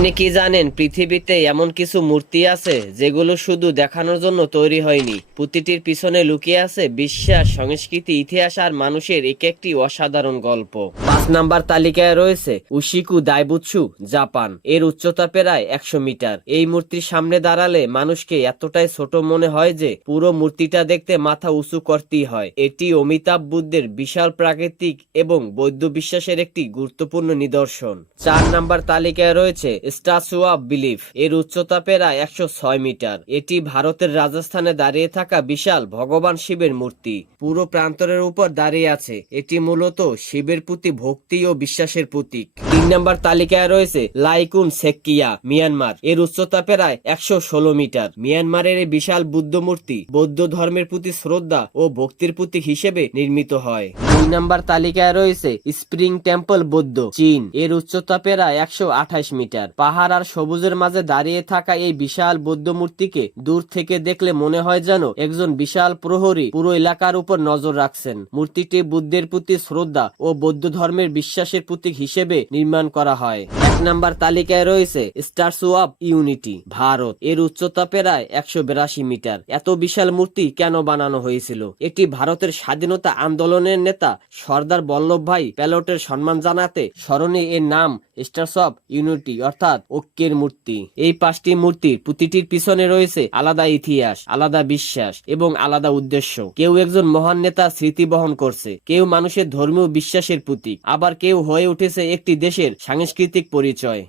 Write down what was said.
আপনি কি জানেন পৃথিবীতে এমন কিছু মূর্তি আছে যেগুলো শুধু দেখানোর জন্য তৈরি হয়নি, প্রতিটির পিছনে লুকিয়ে আছে বিশ্বাস, সংস্কৃতি, ইতিহাস আর মানুষের এক একটি অসাধারণ গল্প। 5 নাম্বার তালিকায় রয়েছে উশিকু দাইবুৎসু, জাপান। এর উচ্চতা প্রায় 100 মিটার। এই মূর্তির সামনে দাঁড়ালে মানুষকে এতটাই ছোট মনে হয় যে পুরো মূর্তিটা দেখতে মাথা উঁচু করতেই হয়। এটি অমিতাভ বুদ্ধের বিশাল প্রাকৃতিক এবং বৌদ্ধ বিশ্বাসের একটি গুরুত্বপূর্ণ নিদর্শন। 4 নাম্বার তালিকায় রয়েছে স্ট্যাচু অফ বিলিফ। এর উচ্চতা প্রায় 106 মিটার। এটি ভারতের রাজস্থানে দাঁড়িয়ে থাকা বিশাল ভগবান শিবের মূর্তি। পুরো প্রান্তরের উপর দাঁড়িয়ে আছে। এটি মূলত শিবের প্রতি ভক্তি ও বিশ্বাসের প্রতীক। 3 নাম্বার তালিকায় রয়েছে লাইকুন সেক্কিয়া, মিয়ানমার। এর উচ্চতা প্রায় 116 মিটার। মিয়ানমারের এই বিশাল বুদ্ধ মূর্তি বৌদ্ধ ধর্মের প্রতি শ্রদ্ধা ও ভক্তির প্রতীক হিসেবে নির্মিত হয়। 2 নাম্বার তালিকায় রয়েছে স্প্রিং টেম্পল, বৌদ্ধ, চীন। এর উচ্চতা প্রায় 128 মিটার। পাহাড় আর সবুজের মাঝে দাঁড়িয়ে থাকা এই বিশাল বৌদ্ধ মূর্তিকে দূর থেকে দেখলে মনে হয় যেন একজন বিশাল প্রহরী পুরো এলাকার উপর নজর রাখছেন। মূর্তিটি বুদ্ধের প্রতি শ্রদ্ধা ও বৌদ্ধ ধর্মের বিশ্বাসের প্রতীক হিসেবে নির্মাণ করা হয়। 1 নাম্বার তালিকায় রয়েছে স্ট্যাচু অফ ইউনিটি, ভারত। এর উচ্চতা প্রায় 182 মিটার। এত বিশাল মূর্তি কেন বানানো হয়েছিল? এটি ভারতের স্বাধীনতা আন্দোলনের নেতা সর্দার বল্লভভাই প্যাটেলের সম্মান জানাতে স্মরণে এর নাম স্ট্যাচু অফ ইউনিটি, অর্থাৎ ঐক্যের মূর্তি। এই 5টি মূর্তির প্রতিটির পিছনে রয়েছে আলাদা ইতিহাস, আলাদা বিশ্বাস এবং আলাদা উদ্দেশ্য। কেউ একজন মহান নেতার স্মৃতি বহন করছে, কেউ মানুষের ধর্মীয় বিশ্বাসের প্রতীক, আবার কেউ হয়ে উঠেছে একটি দেশের সাংস্কৃতিক পরিচয়।